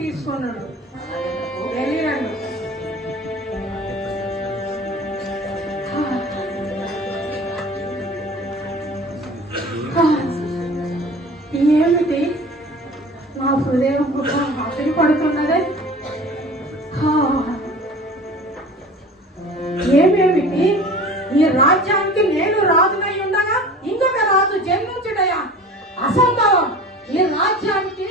తీసుకున్నాడు. వెళ్ళిరండు. ఏమిటి నా హృదయం ఆకలి పడుతున్నదే? ఏమేమిటి? ఈ రాజ్యానికి నేను రాజునై ఉండగా ఇంకొక రాజు జన్మించుటయా? అసంభవం. ఈ రాజ్యానికి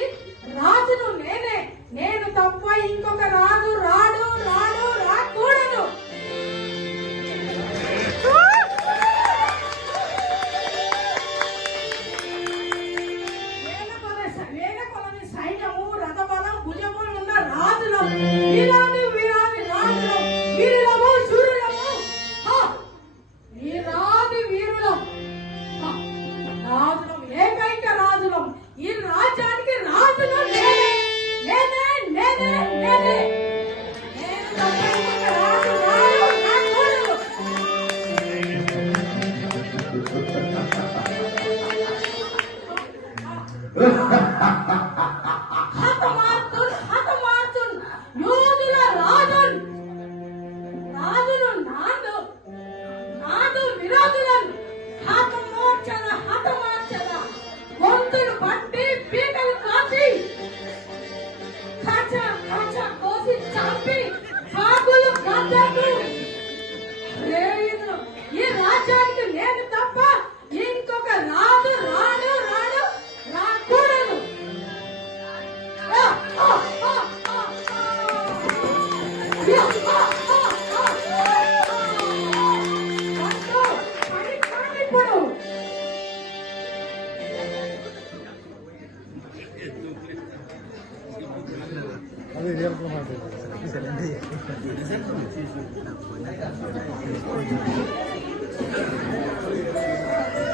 రాజును నేనే. నేను తప్ప ఇంకొక రాజు రాడు రాడు రాకూడదు. వేల కొలని సైన్యము రథబలం భుజములు ఉన్న రాజులం, వీరాది వీరాది రాజులం, వీరులము శూరులము, వీరాది వీరులం, రాజులం, ఏకైక రాజులం. ఈ రాజ్యానికి రాజులు నేనే నేనే నేనే నేనే. నేను తప్ప ఇంకొక రాజు రాడు రాకూడదు. హతమార్చున్ హతమార్చున్ యోధుల రాజున్. రాజును నాదు నాదు విరోధులను హతమార్చద హతమార్చద. గొంతులు పట్టి పీకలు కాచి కచ కచ కోసి చంపి కాకులు గద్దకు. ఈ రాజ్యానికి నేను తప్ప ఇంకొక రాజు రాడు రాడు రాకూడదు. ఇప్పుడు అదే